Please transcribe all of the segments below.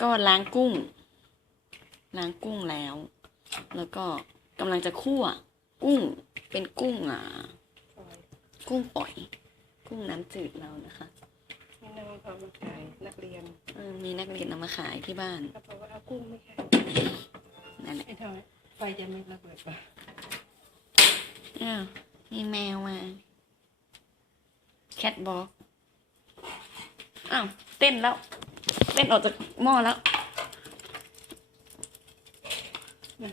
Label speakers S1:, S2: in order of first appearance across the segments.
S1: ก็ล้างกุ้ง ล้างกุ้งแล้ว แล้วก็กำลังจะคั่ว กุ้งเป็นกุ้งอ่า
S2: ซอย
S1: กุ้งปล่อย กุ้งน้ำจืดเรานะคะ
S2: ให้น้องเขามาขายนักเรียน
S1: เออมีนักเรียนนำมาขายที่บ้าน
S2: เขาบอกว่าเอากุ้งไม่แค่
S1: นั่นแหละ
S2: ไอ้ทำไมไฟจะไม่ระเบิดป่ะ
S1: อ้าวมีแมวมาแคทบอกอ้าวเต้นแล้ว เต้นออกจากหม้อแล้ว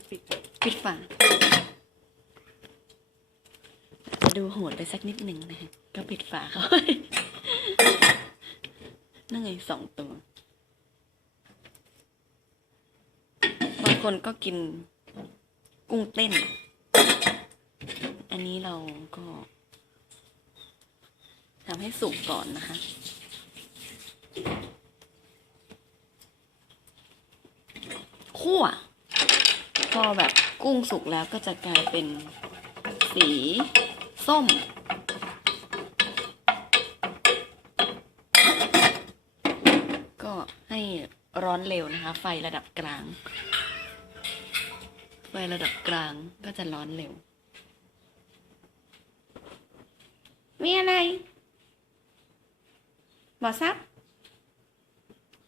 S2: ปิด
S1: ปิดฝาดูโหดไปสักนิดหนึ่งนะฮะก็ปิดฝาเขานั่นไงสองตัว บางคนก็กินกุ้งเต้น อันนี้เราก็ทำให้สุกก่อนนะคะ คั่ว พอแบบกุ้งสุกแล้วก็จะกลายเป็นสีส้ม ก็ให้ร้อนเร็วนะคะ ไฟระดับกลาง ไฟระดับกลางก็จะร้อนเร็ว มีอะไรบอดซับ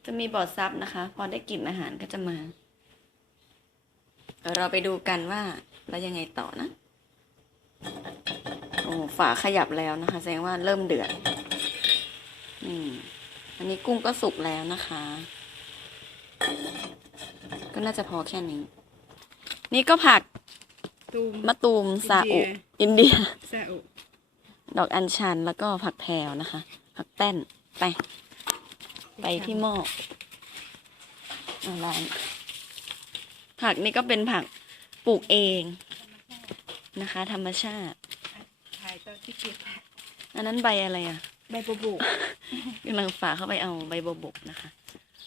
S1: จะมีบอดซับนะคะ พอได้กลิ่นอาหารก็จะมา เดี๋ยวเราไปดูกันว่าแล้วยังไงต่อนะ โอ้ฝาขยับแล้วนะคะ แสดงว่าเริ่มเดือดนี่อันนี้กุ้งก็สุกแล้วนะคะ ก็น่าจะพอแค่นี้ นี่ก็ผัก
S2: ตูม
S1: มะตูมซาอุ
S2: อินเดีย
S1: อินเดีย
S2: ซาอุ
S1: ดอกอัญชันแล้วก็ผักแพรวนะคะ ผักแป้นไป ไปที่หม้อเอาล้าง ผักนี่ก็เป็นผักปลูกเองนะคะ ธรรมชาติ
S2: ถ่ายตอนที่เก็บ
S1: อันนั้นใบอะไรอะ
S2: ใบบุบุ
S1: กำลังฝาเข้าไปเอาใบโบวบกนะคะ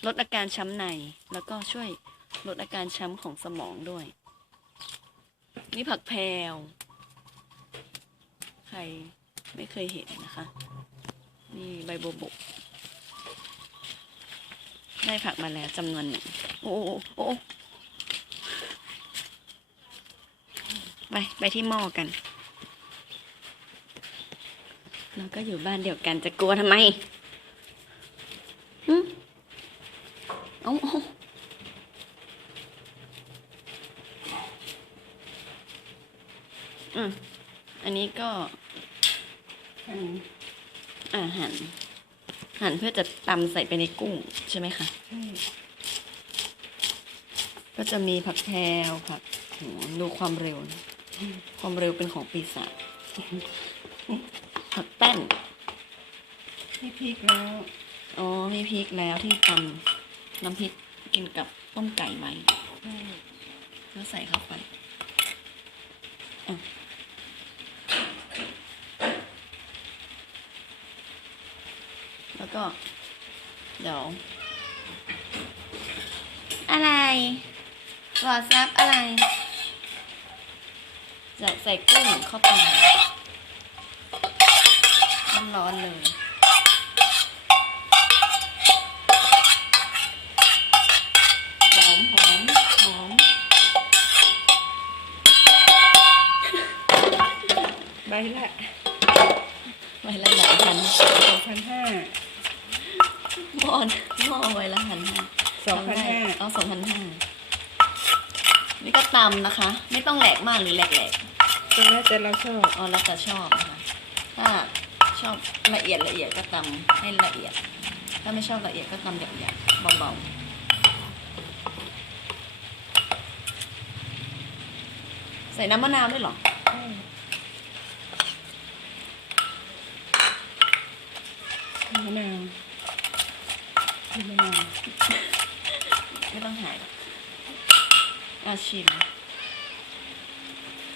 S1: ลดอาการช้ำในแล้วก็ช่วยลดอาการช้ำของสมองด้วย นี่ผักแพรวใครไม่เคยเห็นนะคะ นี่ใบโบวบกได้ผักมาแล้วจำนวนหนึ่งโอ้โหโอ้โห ไป ไปที่หม้อกัน เราก็อยู่บ้านเดียวกันจะกลัวทำไมหึเอาเอาอืมอันนี้ก็
S2: อัน
S1: อาหารหั่นเพื่อจะตำใส่ไปในกุ้งใช่ไหมคะ
S2: ใช่
S1: ก็จะมีผักแพรวผักโหดูความเร็วนะ ความเร็วเป็นของปีศาจผักแป้น
S2: ที่พริกแล้ว
S1: อ๋อ มีพริกแล้วที่ตำน้ำพริกกินกับต้มไก่ไหมแล้วใส่เข้าไปแล้วก็ เดี๋ยว อะไรวอซับอะไร จะใส่กุ้งเข้าไปร้อนๆเลยหอมหอมหอม
S2: ใบละ
S1: ไว้ละหลายพัน
S2: สองพันห้า
S1: หม้อหม้อไว้ละพันห้า
S2: สองพันห้า
S1: เอาสองพันห้านี่ก็ตำนะคะ ไม่ต้องแหลกมากหรือแหลกแหล ก
S2: ตรงนั้นแต่เราชอบ
S1: ๆอ๋อแล้วแต่ชอบนะคะถ้าชอบละเอียดละเอียดก็ตำให้ละเอียด ถ้าไม่ชอบละเอียดก็ตำหยาบๆเบาๆใส่น้ำมะนาวด้วยเหรอ
S2: ใช่มะนาวมีมะนาว
S1: ไม่ต้องหายหรอกอาชิม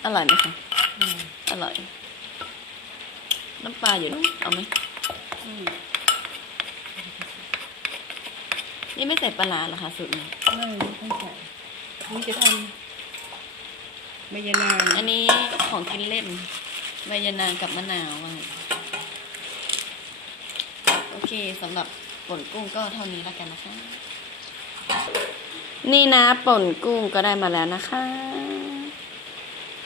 S1: อร่อยไหมคะ
S2: อืม
S1: อร่อย น้ำปลาอยู่นู่นเอาไหม
S2: อืม
S1: นี่ไม่ใส่ปลาร้าเหรอคะสูตรนี้
S2: ไม่ไม่ต้องใส่นี่จะทำใบยะนาง
S1: อันนี้ของกินเล่นใบยะนางกับมะนาวว่าโอเคสำหรับป่นกุ้งก็เท่านี้แล้วกันนะคะ นี่นะป่นกุ้งก็ได้มาแล้วนะคะ